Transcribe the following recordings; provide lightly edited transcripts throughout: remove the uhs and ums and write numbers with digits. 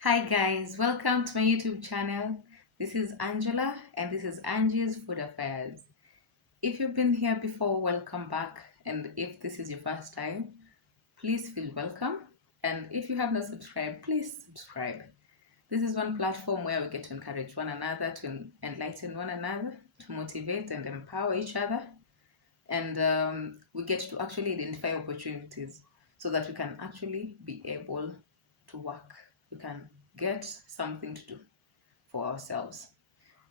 Hi guys, welcome to my YouTube channel. This is Angela and this is Angie's Food Affairs. If you've been here before, welcome back. And if this is your first time, please feel welcome. And if you have not subscribed, please subscribe. This is one platform where we get to encourage one another, to enlighten one another, to motivate and empower each other. And we get to actually identify opportunities so that we can actually be able to work. We can get something to do for ourselves.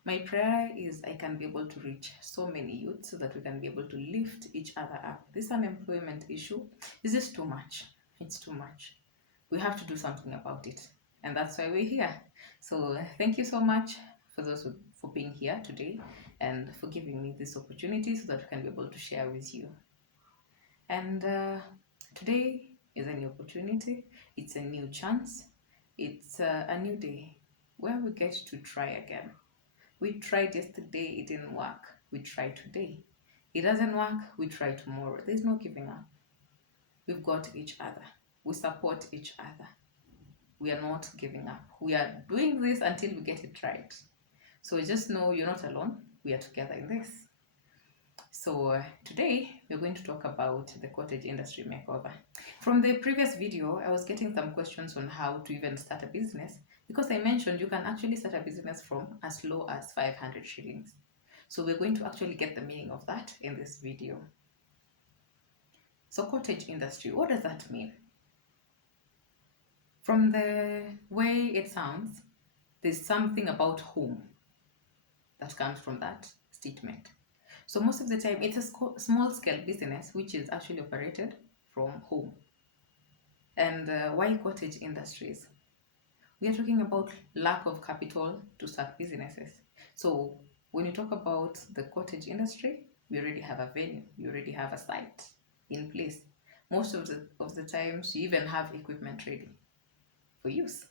My prayer is I can be able to reach so many youths so that we can be able to lift each other up. This unemployment issue is just too much. It's too much. We have to do something about it. And that's why we're here. So thank you so much for for being here today and for giving me this opportunity so that we can be able to share with you. And today is a new opportunity. It's a new chance. It's a new day where we get to try again. We tried yesterday, it didn't work. We try today. It doesn't work, we try tomorrow. There's no giving up. We've got each other. We support each other. We are not giving up. We are doing this until we get it right. So just know you're not alone. We are together in this. So today we're going to talk about the cottage industry makeover. From the previous video, I was getting some questions on how to even start a business because I mentioned you can actually start a business from as low as 500 shillings. So we're going to actually get the meaning of that in this video. So cottage industry, what does that mean? From the way it sounds, there's something about home that comes from that statement. So most of the time, it's a small scale business which is actually operated from home. And why cottage industries? We are talking about lack of capital to start businesses. So when you talk about the cottage industry, we already have a venue, you already have a site in place. Most of the times, you even have equipment ready for use.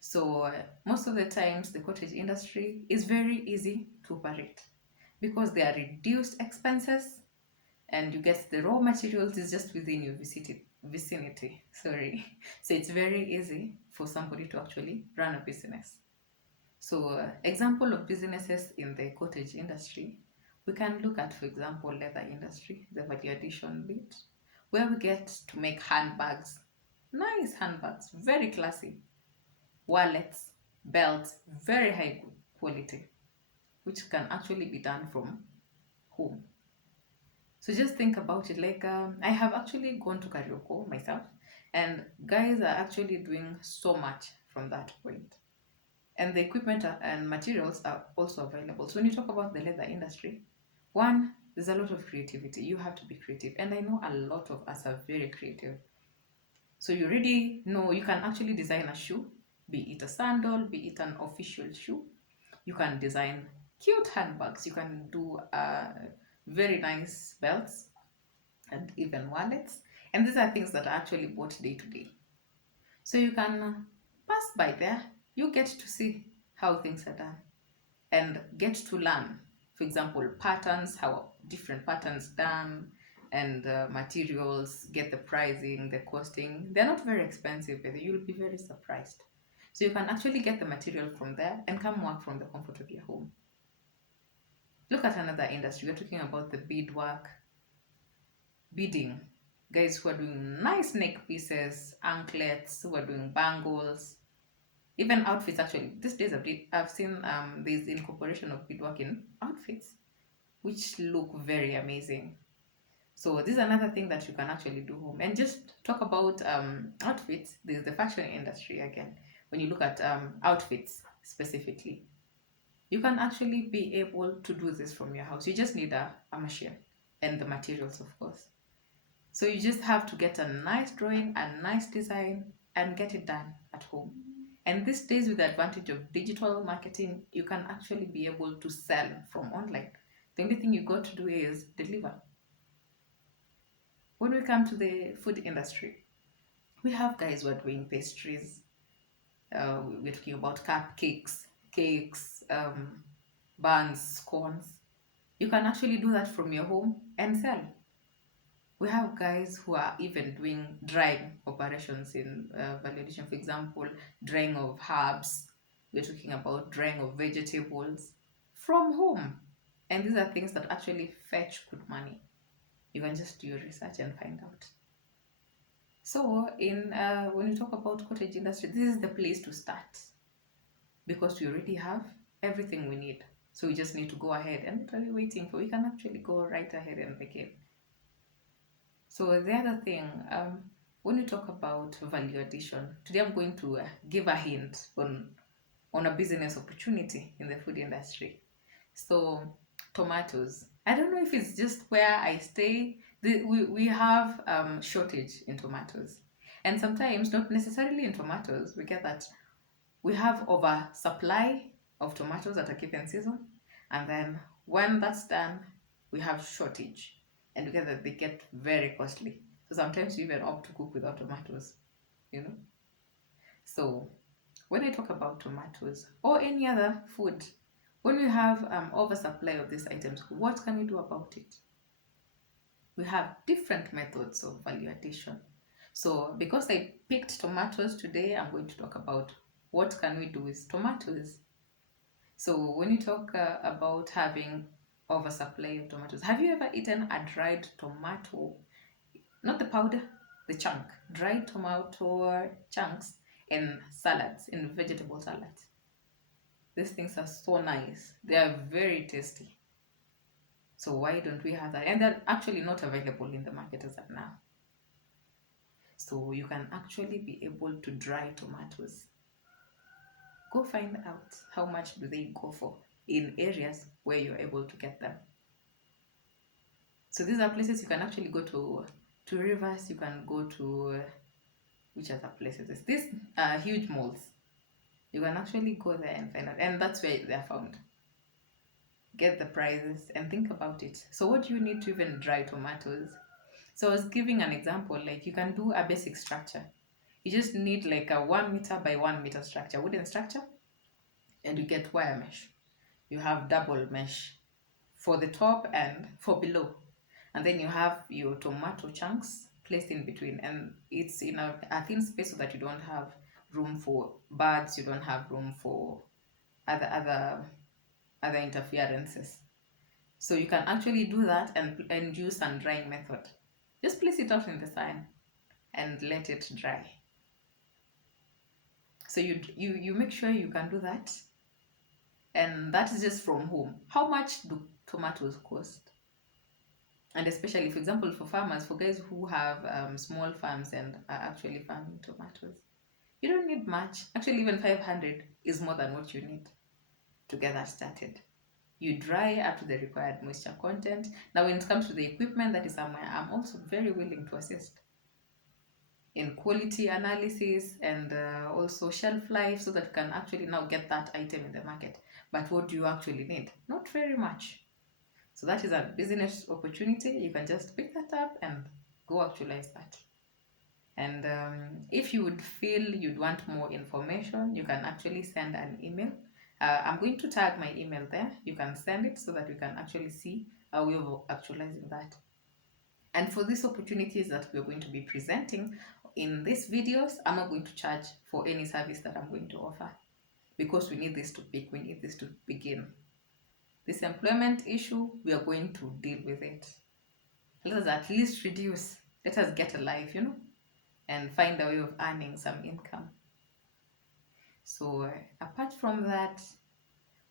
So most of the times, the cottage industry is very easy to operate because there are reduced expenses and you get the raw materials is just within your vicinity. Sorry. So it's very easy for somebody to actually run a business. So example of businesses in the cottage industry, we can look at, for example, leather industry, the value addition bit, where we get to make handbags, nice handbags, very classy, wallets, belts, very high quality, which can actually be done from home. So just think about it. Like I have actually gone to karaoke myself, and guys are actually doing so much from that point. And the equipment and materials are also available. So when you talk about the leather industry, one, there's a lot of creativity. You have to be creative, and I know a lot of us are very creative. So you already know you can actually design a shoe, be it a sandal, be it an official shoe. You can design cute handbags. You can do very nice belts and even wallets. And these are things that are actually bought day to day. So you can pass by there, you get to see how things are done and get to learn, for example, patterns, how different patterns done, and materials, get the pricing, the costing. They're not very expensive, but you'll be very surprised. So you can actually get the material from there and come work from the comfort of your home. Look at another industry. We're talking about the beadwork, beading, guys who are doing nice neck pieces, anklets, who are doing bangles, even outfits. Actually, these days I've seen there's incorporation of beadwork in outfits, which look very amazing. So this is another thing that you can actually do home. And just talk about outfits. There's the fashion industry again. When you look at outfits specifically, you can actually be able to do this from your house. You just need a machine and the materials, of course. So you just have to get a nice drawing, a nice design, and get it done at home. And these days, with the advantage of digital marketing, you can actually be able to sell from online. The only thing you got to do is deliver. When we come to the food industry, we have guys who are doing pastries. We're talking about cupcakes, cakes, buns, scones. You can actually do that from your home and sell. We have guys who are even doing drying operations in value addition. For example, drying of herbs. We're talking about drying of vegetables from home. And these are things that actually fetch good money. You can just do your research and find out. So, in when you talk about cottage industry, this is the place to start because we already have everything we need. So we just need to go ahead, and what are we waiting for? We can actually go right ahead and begin. So the other thing, when you talk about value addition, today I'm going to give a hint on a business opportunity in the food industry. So tomatoes. I don't know if it's just where I stay. We have shortage in tomatoes, and sometimes not necessarily in tomatoes. We get that we have oversupply of tomatoes at a given season, and then when that's done, we have shortage, and we get that they get very costly. So sometimes we even opt to cook without tomatoes, you know. So when I talk about tomatoes or any other food, when we have oversupply of these items, what can we do about it? We have different methods of value addition. So because I picked tomatoes today, I'm going to talk about what can we do with tomatoes. So when you talk about having oversupply of tomatoes, have you ever eaten a dried tomato? Not the powder, the chunk. Dried tomato chunks in salads, in vegetable salads. These things are so nice. They are very tasty. So why don't we have that? And they're actually not available in the market as of now. So you can actually be able to dry tomatoes. Go find out how much do they go for in areas where you're able to get them. So these are places you can actually go to rivers. You can go to which other places? These huge malls. You can actually go there and find out, and that's where they're found. Get the prices and think about it. So what do you need to even dry tomatoes? So I was giving an example, like you can do a basic structure. You just need like a 1 meter by 1 meter structure, wooden structure, and you get wire mesh. You have double mesh for the top and for below. And then you have your tomato chunks placed in between, and it's in a thin space so that you don't have room for birds, you don't have room for other interferences. So you can actually do that and use sun drying method. Just place it out in the sun and let it dry. So you make sure you can do that, and that is just from home. How much do tomatoes cost? And especially, for example, for farmers, for guys who have small farms and are actually farming tomatoes, you don't need much. Actually, even 500 is more than what you need to get that started. You dry up to the required moisture content. Now, when it comes to the equipment that is somewhere, I'm also very willing to assist in quality analysis and also shelf life so that you can actually now get that item in the market. But what do you actually need? Not very much. So that is a business opportunity. You can just pick that up and go actualize that. And if you would feel you'd want more information, you can actually send an email. I'm going to tag my email there. You can send it so that we can actually see how we're actualizing that. And for these opportunities that we're going to be presenting in these videos, I'm not going to charge for any service that I'm going to offer because we need this to peak, we need this to begin. This employment issue, we are going to deal with it. Let us at least reduce. Let us get a life, and find a way of earning some income. So apart from that,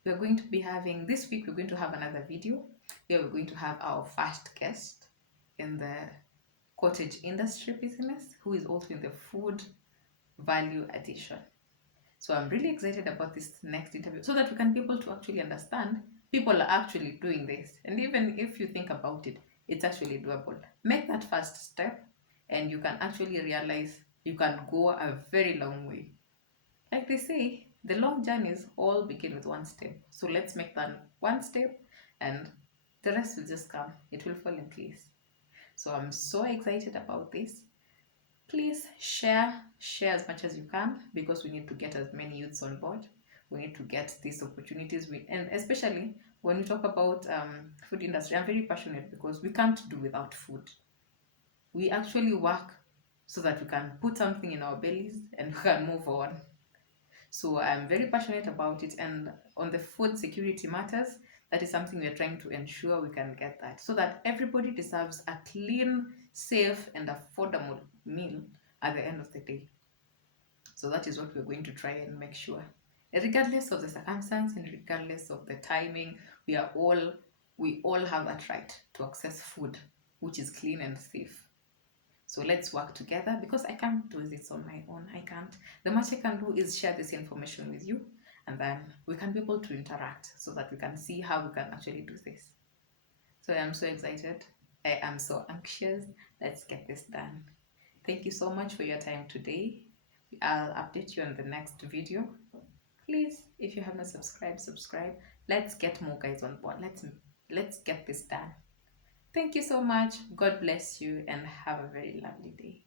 we're going to be having, this week we're going to have another video where we're going to have our first guest in the cottage industry business who is also in the food value addition. So I'm really excited about this next interview so that we can be able to actually understand people are actually doing this. And even if you think about it, it's actually doable. Make that first step and you can actually realize you can go a very long way. Like they say, the long journeys all begin with one step. So let's make that one step and the rest will just come. It will fall in place. So I'm so excited about this. Please share as much as you can because we need to get as many youths on board. We need to get these opportunities. And especially when we talk about food industry, I'm very passionate because we can't do without food. We actually work so that we can put something in our bellies and we can move on. So I'm very passionate about it. And on the food security matters, that is something we're trying to ensure we can get that, so that everybody deserves a clean, safe, and affordable meal at the end of the day. So that is what we're going to try and make sure. Regardless of the circumstance and regardless of the timing, we all have that right to access food which is clean and safe. So let's work together, because I can't do this on my own. I can't. The much I can do is share this information with you, and then we can be able to interact so that we can see how we can actually do this. So I am so excited. I am so anxious. Let's get this done. Thank you so much for your time today. I'll update you on the next video. Please, if you have not subscribed, subscribe. Let's get more guys on board. Let's get this done. Thank you so much. God bless you and have a very lovely day.